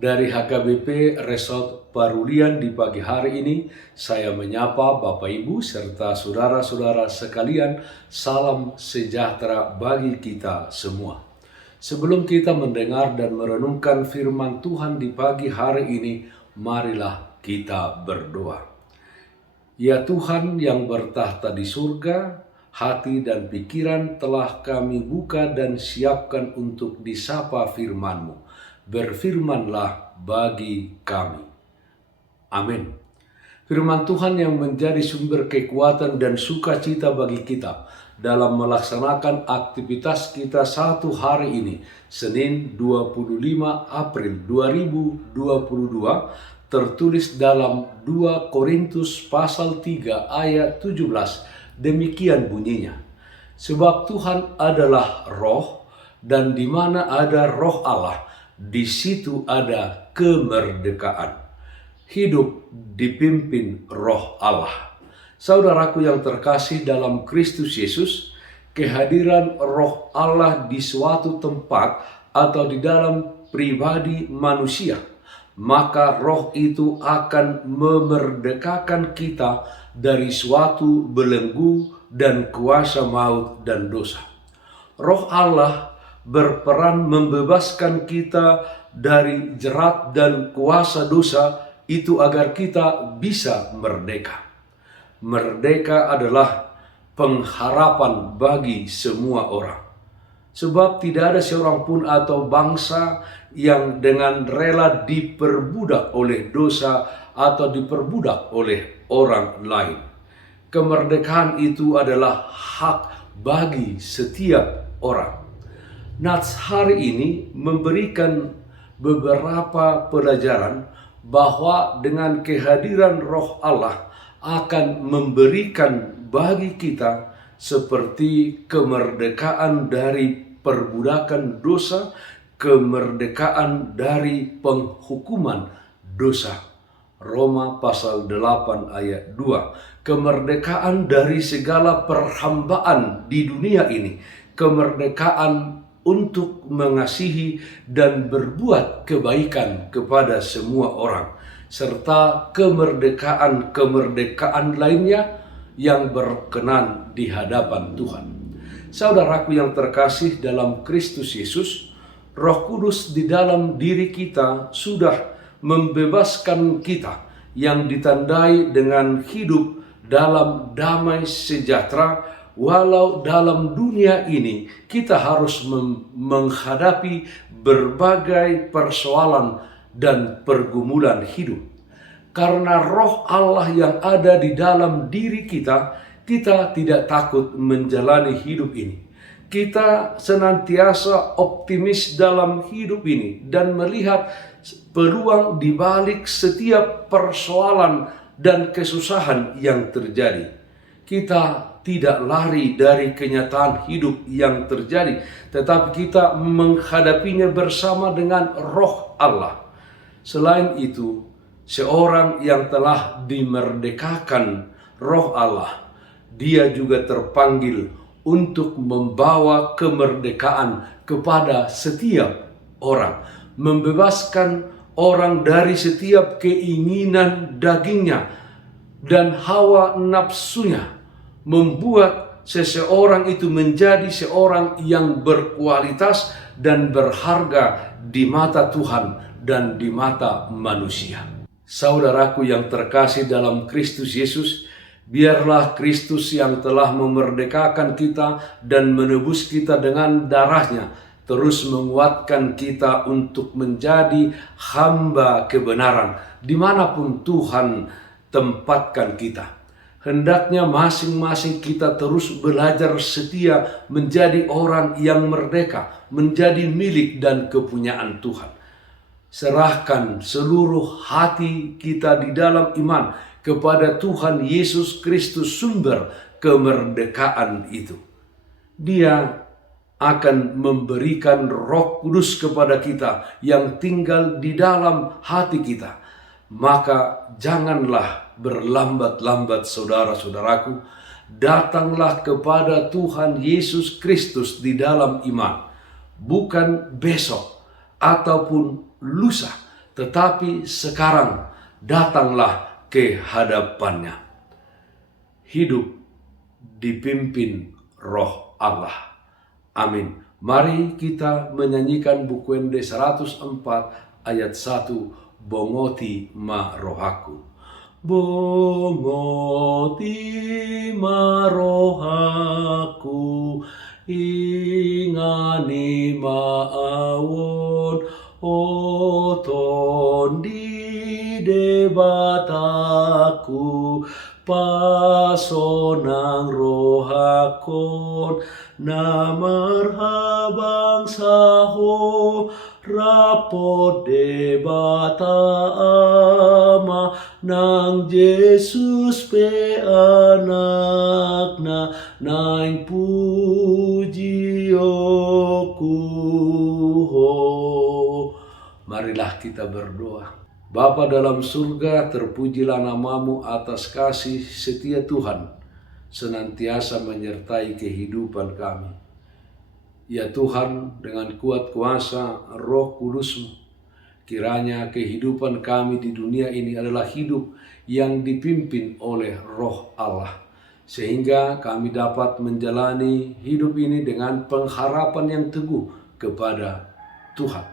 Dari HKBP Resort Parulian di pagi hari ini, saya menyapa Bapak Ibu serta saudara-saudara sekalian, salam sejahtera bagi kita semua. Sebelum kita mendengar dan merenungkan firman Tuhan di pagi hari ini, marilah kita berdoa. Ya Tuhan yang bertahta di surga, hati dan pikiran telah kami buka dan siapkan untuk disapa firman-Mu. Berfirmanlah bagi kami. Amin. Firman Tuhan yang menjadi sumber kekuatan dan sukacita bagi kita dalam melaksanakan aktivitas kita satu hari ini, Senin 25 April 2022, tertulis dalam 2 Korintus pasal 3 ayat 17. Demikian bunyinya. Sebab Tuhan adalah roh, dan di mana ada roh Allah, di situ ada kemerdekaan. Hidup dipimpin roh Allah. Saudaraku yang terkasih dalam Kristus Yesus, kehadiran roh Allah di suatu tempat atau di dalam pribadi manusia, maka roh itu akan memerdekakan kita dari suatu belenggu dan kuasa maut dan dosa. Roh Allah berperan membebaskan kita dari jerat dan kuasa dosa itu agar kita bisa merdeka. Merdeka adalah pengharapan bagi semua orang. Sebab tidak ada seorang pun atau bangsa yang dengan rela diperbudak oleh dosa atau diperbudak oleh orang lain. Kemerdekaan itu adalah hak bagi setiap orang. Nats hari ini memberikan beberapa pelajaran bahwa dengan kehadiran roh Allah akan memberikan bagi kita seperti kemerdekaan dari perbudakan dosa, kemerdekaan dari penghukuman dosa. Roma pasal 8 ayat 2. Kemerdekaan dari segala perhambaan di dunia ini. Kemerdekaan untuk mengasihi dan berbuat kebaikan kepada semua orang, serta kemerdekaan lainnya yang berkenan di hadapan Tuhan. Saudaraku yang terkasih dalam Kristus Yesus, Roh Kudus di dalam diri kita sudah membebaskan kita yang ditandai dengan hidup dalam damai sejahtera. Walau dalam dunia ini kita harus menghadapi berbagai persoalan dan pergumulan hidup. Karena roh Allah yang ada di dalam diri kita, kita tidak takut menjalani hidup ini. Kita senantiasa optimis dalam hidup ini dan melihat peluang di balik setiap persoalan dan kesusahan yang terjadi. Kita tidak lari dari kenyataan hidup yang terjadi, tetapi kita menghadapinya bersama dengan roh Allah. Selain itu, seorang yang telah dimerdekakan roh Allah, dia juga terpanggil untuk membawa kemerdekaan kepada setiap orang, membebaskan orang dari setiap keinginan dagingnya dan hawa nafsunya, membuat seseorang itu menjadi seorang yang berkualitas dan berharga di mata Tuhan dan di mata manusia. Saudaraku yang terkasih dalam Kristus Yesus, biarlah Kristus yang telah memerdekakan kita dan menebus kita dengan darahnya terus menguatkan kita untuk menjadi hamba kebenaran dimanapun Tuhan tempatkan kita. Hendaknya masing-masing kita terus belajar setia menjadi orang yang merdeka, menjadi milik dan kepunyaan Tuhan. Serahkan seluruh hati kita di dalam iman kepada Tuhan Yesus Kristus, sumber kemerdekaan itu. Dia akan memberikan Roh Kudus kepada kita yang tinggal di dalam hati kita. Maka janganlah berlambat-lambat saudara-saudaraku, datanglah kepada Tuhan Yesus Kristus di dalam iman, bukan besok ataupun lusa, tetapi sekarang datanglah ke hadapannya. Hidup dipimpin Roh Allah. Amin. Mari kita menyanyikan buku Ende 104 ayat 1, Bongoti ma rohaku. Bongoti ma rohaku, ingani ma awon, oton di debataku, pasonang rohakon, na marhabang saho, rapot debata ama, nang Yesus pe anakna, naing puji okuho. Marilah kita berdoa. Bapa dalam surga, terpujilah namamu atas kasih setia Tuhan, senantiasa menyertai kehidupan kami. Ya Tuhan, dengan kuat kuasa Roh Kudus-Mu, kiranya kehidupan kami di dunia ini adalah hidup yang dipimpin oleh Roh Allah, sehingga kami dapat menjalani hidup ini dengan pengharapan yang teguh kepada Tuhan.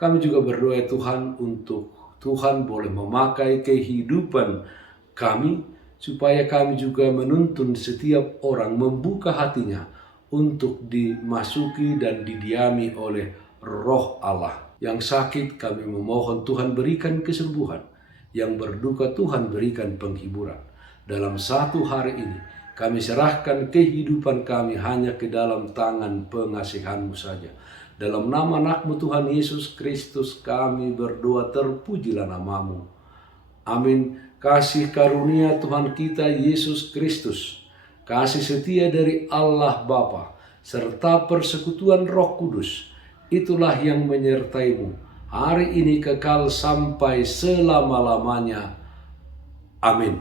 Kami juga berdoa Tuhan untuk Tuhan boleh memakai kehidupan kami, supaya kami juga menuntun setiap orang membuka hatinya untuk dimasuki dan didiami oleh Roh Allah. Yang sakit kami memohon Tuhan berikan kesembuhan, yang berduka Tuhan berikan penghiburan. Dalam satu hari ini kami serahkan kehidupan kami hanya ke dalam tangan pengasihan-Mu saja. Dalam nama anak-Mu Tuhan Yesus Kristus kami berdoa, terpujilah namamu. Amin. Kasih karunia Tuhan kita Yesus Kristus, kasih setia dari Allah Bapa, serta persekutuan Roh Kudus, itulah yang menyertaimu hari ini kekal sampai selama-lamanya. Amin.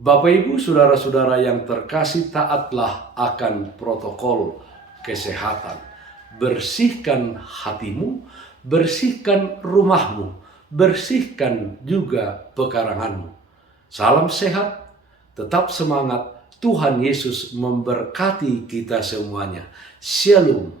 Bapak Ibu, saudara-saudara yang terkasih, taatlah akan protokol kesehatan. Bersihkan hatimu, bersihkan rumahmu, bersihkan juga pekaranganmu. Salam sehat, tetap semangat. Tuhan Yesus memberkati kita semuanya. Shalom.